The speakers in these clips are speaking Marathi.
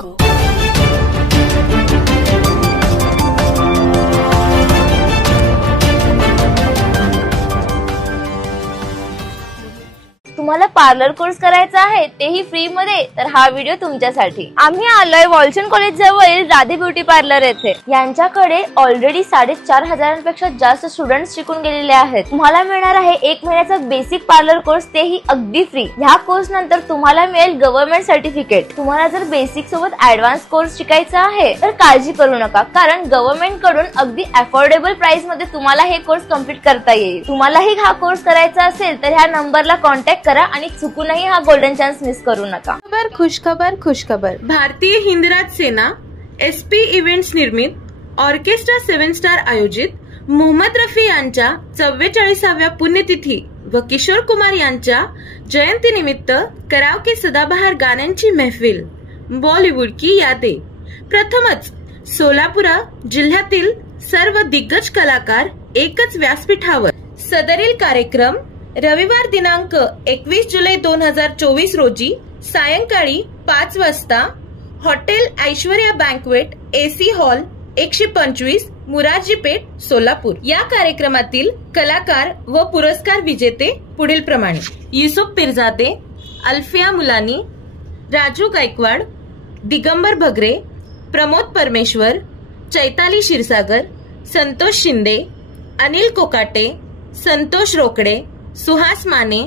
jungle. तुम्हाला पार्लर कोर्स करायचा आहे तेही फ्री मध्ये, तर हा व्हिडिओ तुमच्यासाठी। आम्ही आलोय वॉल्शन कॉलेज जवळील राधे ब्युटी पार्लर येथे। यांच्याकडे ऑलरेडी 4,500पेक्षा जास्त स्टुडंट्स शिकून गेलेले आहेत। तुम्हाला मिळणार आहे 1 महिन्याचा बेसिक पार्लर कोर्स, तेही अगदी फ्री। ह्या कोर्स नंतर तुम्हाला मिळेल गव्हर्नमेंट सर्टिफिकेट। तुम्हाला जर बेसिक सोबत ऍडव्हान्स कोर्स शिकायचा आहे तर काळजी करू नका, कारण गव्हर्नमेंट कडून अगदी अफोर्डेबल प्राइस मध्ये तुम्हाला हे कोर्स कंप्लीट करता येईल। तुम्हालाही हा कोर्स करायचा असेल तर ह्या नंबरला कॉन्टॅक्ट करा आणि चुकूनही हा गोल्डन चान्स मिस करू नका। खुशखबर भारतीय हिंदराज सेना SP इव्हेंट्स निर्मित ऑर्केस्ट्रा 7 स्टार आयोजित मोहम्मद रफी यांच्या 44व्या पुण्यतिथी व किशोर कुमार यांच्या जयंती निमित्त कराओके सदाबहार गाण्यांची महफिल बॉलिवूड की यादें। प्रथमच सोलापूर जिल्ह्यातील सर्व दिग्गज कलाकार एकच व्यासपीठावर। सदरील कार्यक्रम रविवार दिनांक 21 जुलै 2024 रोजी सायंकाळी 5 वाजता hotel Aishwarya banquet AC hall 125 Murarji Peth Solapur. या कार्यक्रमातील कलाकार व पुरस्कार विजेते पुढील प्रमाणे: युसुफ पिरजादे, अल्फिया मुलानी, राजू गायकवाड, दिगंबर भगरे, प्रमोद परमेश्वर, चैताली क्षीरसागर, संतोष शिंदे, अनिल कोकाटे, संतोष रोकडे, सुहास माने,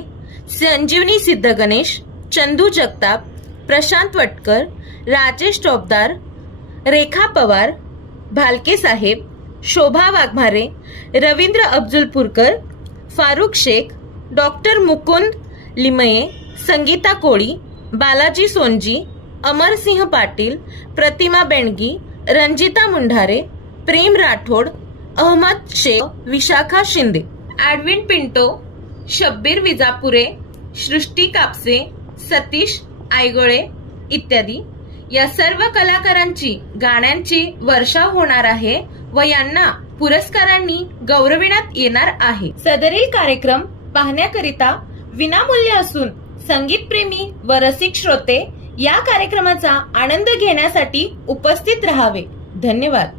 संजीवनी सिद्धगणेश, चंदू जगताप, प्रशांत वटकर, राजेश टोपदार, रेखा पवार, भालके साहेब, शोभा वाघमारे, रवींद्र अब्दुलपूरकर, फारुख शेख, डॉक्टर मुकुंद लिमये, संगीता कोळी, बालाजी सोनजी, अमरसिंह पाटील, प्रतिमा बेणगी, रंजिता मुंढारे, प्रेम राठोड, अहमद शेख, विशाखा शिंदे, एडविन पिंटो, शब्बीर विजापुरे, सृष्टी कापसे, सतीश आयगोळे इत्यादी या सर्व कलाकारांची गाण्यांची वर्षा होणार आहे व यांना पुरस्कारांनी गौरविण्यात येणार आहे। सदरील कार्यक्रम पाहण्याकरिता विनामूल्य असून संगीतप्रेमी व रसिक श्रोते या कार्यक्रमाचा आनंद घेण्यासाठी उपस्थित राहावे। धन्यवाद।